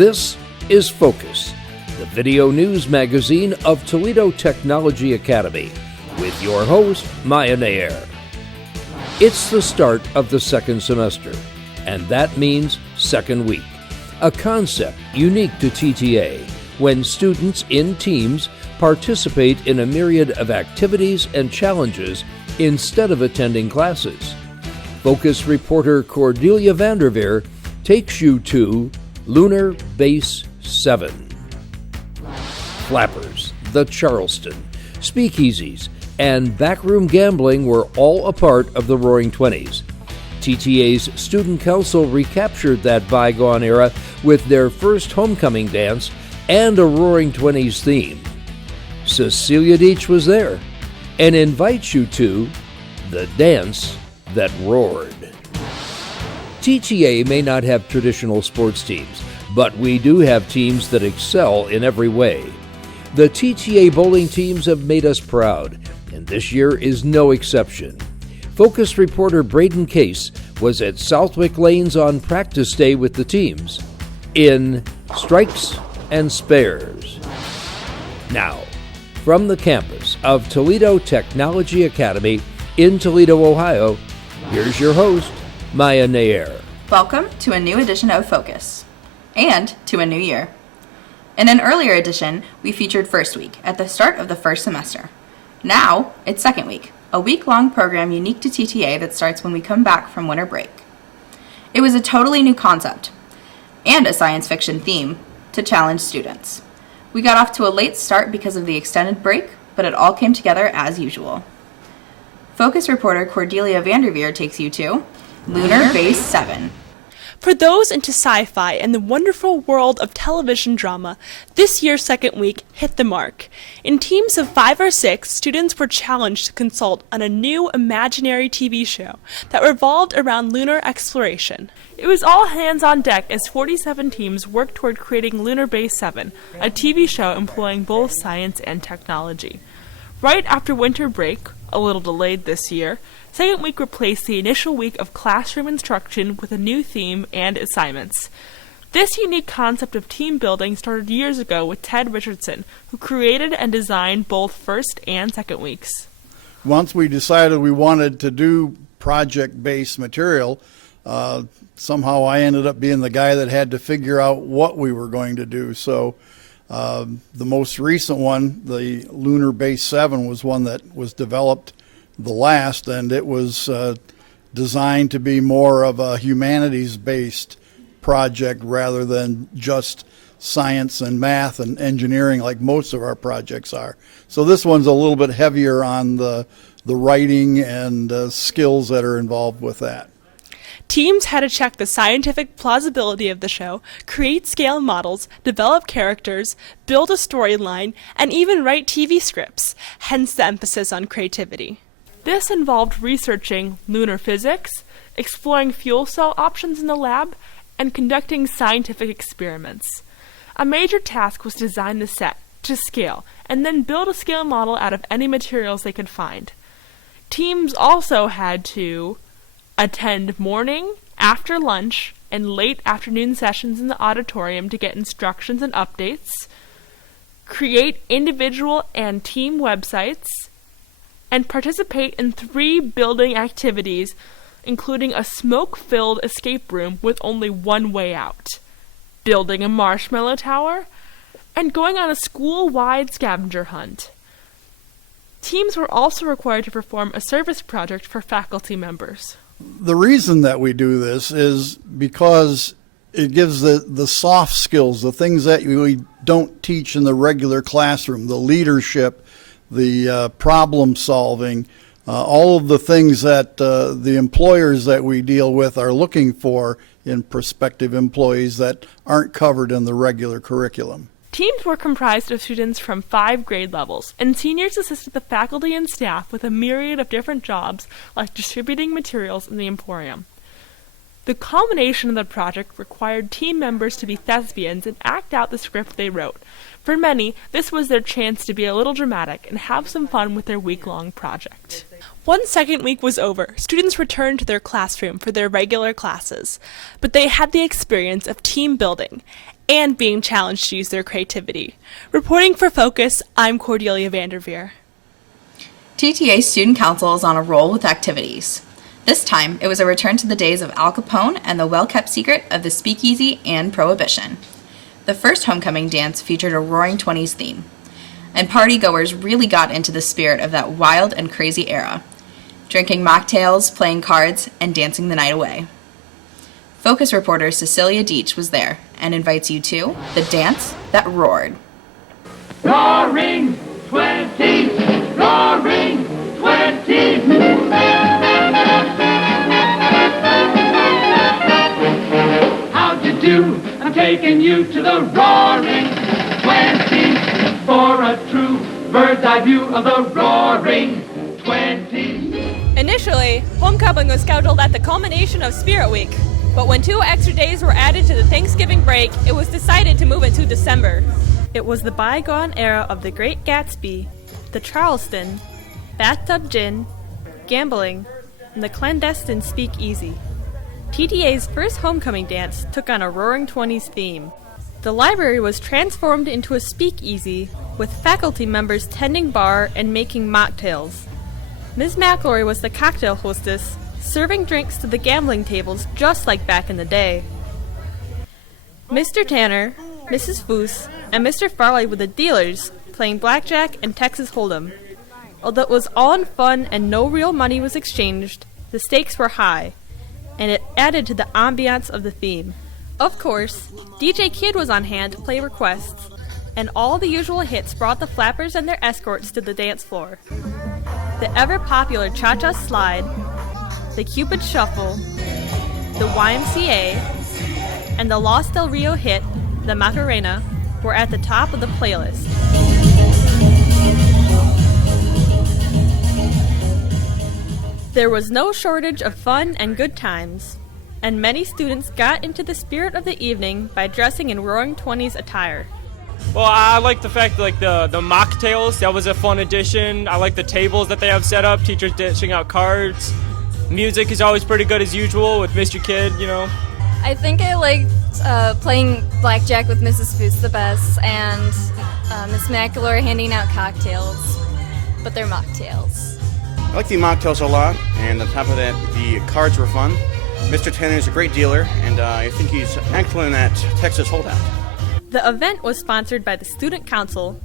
This is Focus, the video news magazine of Toledo Technology Academy, with your host, Nair. It's the start of the second semester, and that means second week, a concept unique to TTA when students in teams participate in a myriad of activities and challenges instead of attending classes. Focus reporter Cordelia Van der Veer takes you to Lunar Base 7. Flappers, the Charleston, speakeasies, and backroom gambling were all a part of the Roaring Twenties. TTA's Student Council recaptured that bygone era with their first homecoming dance and a Roaring Twenties theme. Cecilia Dietsch was there and invites you to the dance that roared. TTA may not have traditional sports teams, but we do have teams that excel in every way. The TTA bowling teams have made us proud, and this year is no exception. Focus reporter Braden Case was at Southwick Lanes on practice day with the teams in Strikes and Spares. Now, from the campus of Toledo Technology Academy in Toledo, Ohio, here's your host, Nair. Welcome to a new edition of Focus, and to a new year. In an earlier edition, we featured First Week at the start of the first semester. Now, it's Second Week, a week-long program unique to TTA that starts when we come back from winter break. It was a totally new concept, and a science fiction theme, to challenge students. We got off to a late start because of the extended break, but it all came together as usual. Focus reporter Cordelia Van der Veer takes you to Lunar Base 7. For those into sci-fi and the wonderful world of television drama, this year's second week hit the mark. In teams of 5 or 6, students were challenged to consult on a new imaginary TV show that revolved around lunar exploration. It was all hands on deck as 47 teams worked toward creating Lunar Base 7, a TV show employing both science and technology. Right after winter break, a little delayed this year, second week replaced the initial week of classroom instruction with a new theme and assignments. This unique concept of team building started years ago with Ted Richardson, who created and designed both first and second weeks. Once we decided we wanted to do project-based material, somehow I ended up being the guy that had to figure out what we were going to do. So the most recent one, the Lunar Base 7, was one that was developed the last, and it was designed to be more of a humanities-based project rather than just science and math and engineering like most of our projects are. So this one's a little bit heavier on the writing and skills that are involved with that. Teams had to check the scientific plausibility of the show, create scale models, develop characters, build a storyline, and even write TV scripts, hence the emphasis on creativity. This involved researching lunar physics, exploring fuel cell options in the lab, and conducting scientific experiments. A major task was to design the set to scale, and then build a scale model out of any materials they could find. Teams also had to attend morning, after lunch, and late afternoon sessions in the auditorium to get instructions and updates, create individual and team websites, and participate in 3 building activities, including a smoke-filled escape room with only one way out, building a marshmallow tower, and going on a school-wide scavenger hunt. Teams were also required to perform a service project for faculty members. The reason that we do this is because it gives the soft skills, the things that we don't teach in the regular classroom, the leadership, the problem solving, all of the things that the employers that we deal with are looking for in prospective employees that aren't covered in the regular curriculum. Teams were comprised of students from 5 grade levels, and seniors assisted the faculty and staff with a myriad of different jobs like distributing materials in the emporium. The culmination of the project required team members to be thespians and act out the script they wrote. For many, this was their chance to be a little dramatic and have some fun with their week-long project. Once second week was over, students returned to their classroom for their regular classes, but they had the experience of team building and being challenged to use their creativity. Reporting for Focus, I'm Cordelia Van der Veer. TTA Student Council is on a roll with activities. This time, it was a return to the days of Al Capone and the well-kept secret of the speakeasy and Prohibition. The first homecoming dance featured a Roaring Twenties theme, and party-goers really got into the spirit of that wild and crazy era, drinking mocktails, playing cards, and dancing the night away. Focus reporter Cecilia Dietsch was there and invites you to the dance that roared. Roaring 20s! Roaring 20s! How'd you do? I'm taking you to the Roaring 20s for a true bird's eye view of the Roaring 20s. Initially, homecoming was scheduled at the culmination of Spirit Week, but when 2 extra days were added to the Thanksgiving break, it was decided to move it to December. It was the bygone era of the Great Gatsby, the Charleston, bathtub gin, gambling, and the clandestine speakeasy. TTA's first homecoming dance took on a Roaring Twenties theme. The library was transformed into a speakeasy, with faculty members tending bar and making mocktails. Ms. McElroy was the cocktail hostess, serving drinks to the gambling tables just like back in the day. Mr. Tanner, Mrs. Foose, and Mr. Farley were the dealers, playing blackjack and Texas Hold'em. Although it was all in fun and no real money was exchanged, the stakes were high, and it added to the ambiance of the theme. Of course, DJ Kid was on hand to play requests, and all the usual hits brought the flappers and their escorts to the dance floor. The ever-popular Cha-Cha Slide, the Cupid Shuffle, the YMCA, and the Los Del Rio hit, the Macarena, were at the top of the playlist. There was no shortage of fun and good times, and many students got into the spirit of the evening by dressing in Roaring Twenties attire. Well, I like the fact that, the mocktails, that was a fun addition. I like the tables that they have set up, teachers dishing out cards. Music is always pretty good as usual with Mr. Kid, I think I liked playing blackjack with Mrs. Foose the best, and Miss McElroy handing out cocktails, but they're mocktails. I like the mocktails a lot, and on top of that, the cards were fun. Mr. Tanner is a great dealer, and I think he's excellent at Texas Holdout. The event was sponsored by the Student Council,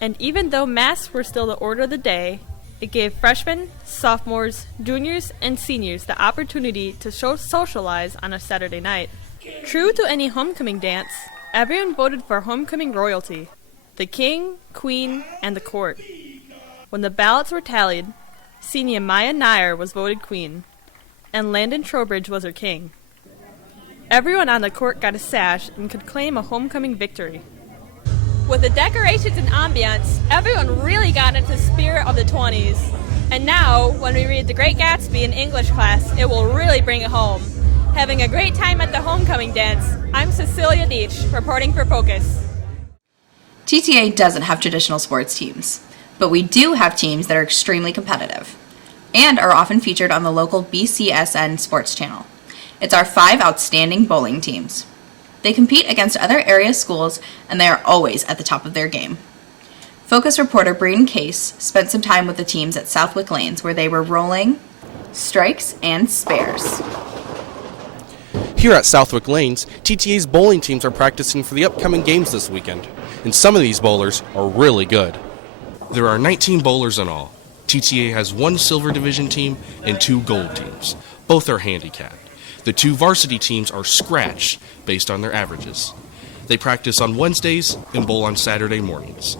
and even though masks were still the order of the day, it gave freshmen, sophomores, juniors, and seniors the opportunity to socialize on a Saturday night. True to any homecoming dance, everyone voted for homecoming royalty, the king, queen, and the court. When the ballots were tallied, Senior Maya Nair was voted queen, and Landon Trowbridge was her king. Everyone on the court got a sash and could claim a homecoming victory. With the decorations and ambiance, everyone really got into the spirit of the 20s. And now, when we read The Great Gatsby in English class, it will really bring it home. Having a great time at the homecoming dance, I'm Cecilia Dietsch, reporting for Focus. TTA doesn't have traditional sports teams, but we do have teams that are extremely competitive and are often featured on the local BCSN sports channel. It's our 5 outstanding bowling teams. They compete against other area schools, and they are always at the top of their game. Focus reporter Braden Case spent some time with the teams at Southwick Lanes, where they were rolling strikes and spares. Here at Southwick Lanes, TTA's bowling teams are practicing for the upcoming games this weekend, and some of these bowlers are really good. There are 19 bowlers in all. TTA has 1 silver division team and 2 gold teams. Both are handicapped. The 2 varsity teams are scratched based on their averages. They practice on Wednesdays and bowl on Saturday mornings.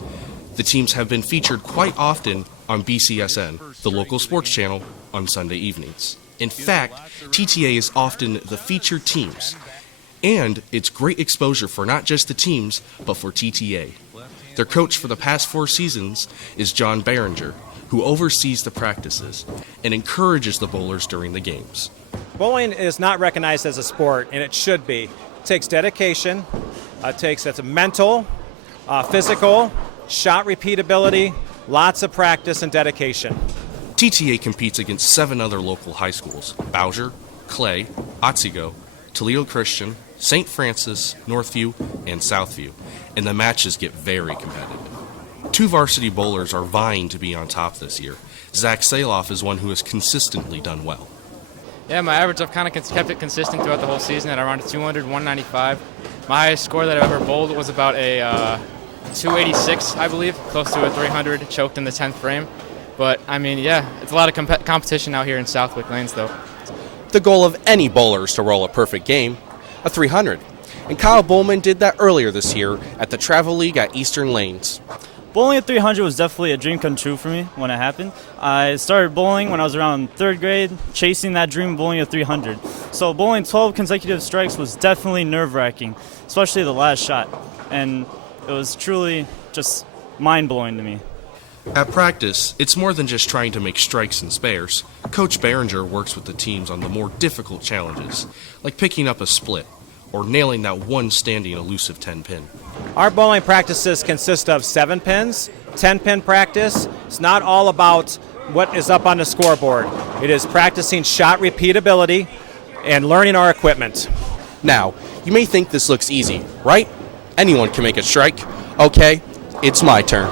The teams have been featured quite often on BCSN, the local sports channel, on Sunday evenings. In fact, TTA is often the featured teams, and it's great exposure for not just the teams, but for TTA. Their coach for the past 4 seasons is John Behringer, who oversees the practices and encourages the bowlers during the games. Bowling is not recognized as a sport, and it should be. It takes dedication, it's a mental, physical, shot repeatability, lots of practice and dedication. TTA competes against 7 other local high schools: Bowser, Clay, Otsego, Toledo Christian, St. Francis, Northview, and Southview, and the matches get very competitive. 2 varsity bowlers are vying to be on top this year. Zach Saloff is one who has consistently done well. Yeah, my average, I've kind of kept it consistent throughout the whole season at around 200, 195. My highest score that I've ever bowled was about a 286, I believe, close to a 300, choked in the 10th frame. But, I mean, yeah, it's a lot of competition out here in Southwick Lanes, though. The goal of any bowler is to roll a perfect game, a 300. And Kyle Bowman did that earlier this year at the Travel League at Eastern Lanes. Bowling at 300 was definitely a dream come true for me when it happened. I started bowling when I was around 3rd grade, chasing that dream of bowling at 300. So bowling 12 consecutive strikes was definitely nerve-wracking, especially the last shot. And it was truly just mind-blowing to me. At practice, it's more than just trying to make strikes and spares. Coach Behringer works with the teams on the more difficult challenges, like picking up a split or nailing that one standing elusive 10-pin. Our bowling practices consist of 7 pins, 10-pin practice. It's not all about what is up on the scoreboard. It is practicing shot repeatability and learning our equipment. Now, you may think this looks easy, right? Anyone can make a strike. Okay, it's my turn.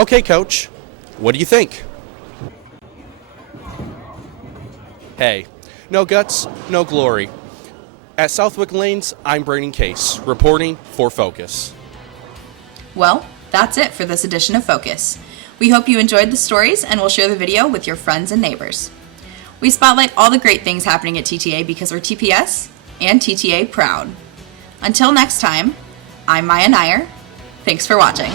Okay, Coach, what do you think? Hey, no guts, no glory. At Southwick Lanes, I'm Braden Case, reporting for Focus. Well, that's it for this edition of Focus. We hope you enjoyed the stories and will share the video with your friends and neighbors. We spotlight all the great things happening at TTA because we're TPS and TTA proud. Until next time, I'm Maya Nair. Thanks for watching.